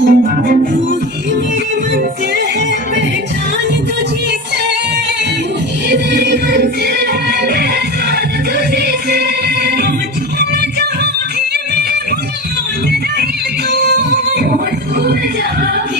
तू ही मेरी मंजिल है पहचान तुझी से, तू ही मेरी मंजिल है पहचान तुझी से, पहुंचूं मैं जहाँ भी मेरे भगवान रहे तू, पहुंचूं मैं जहाँ भी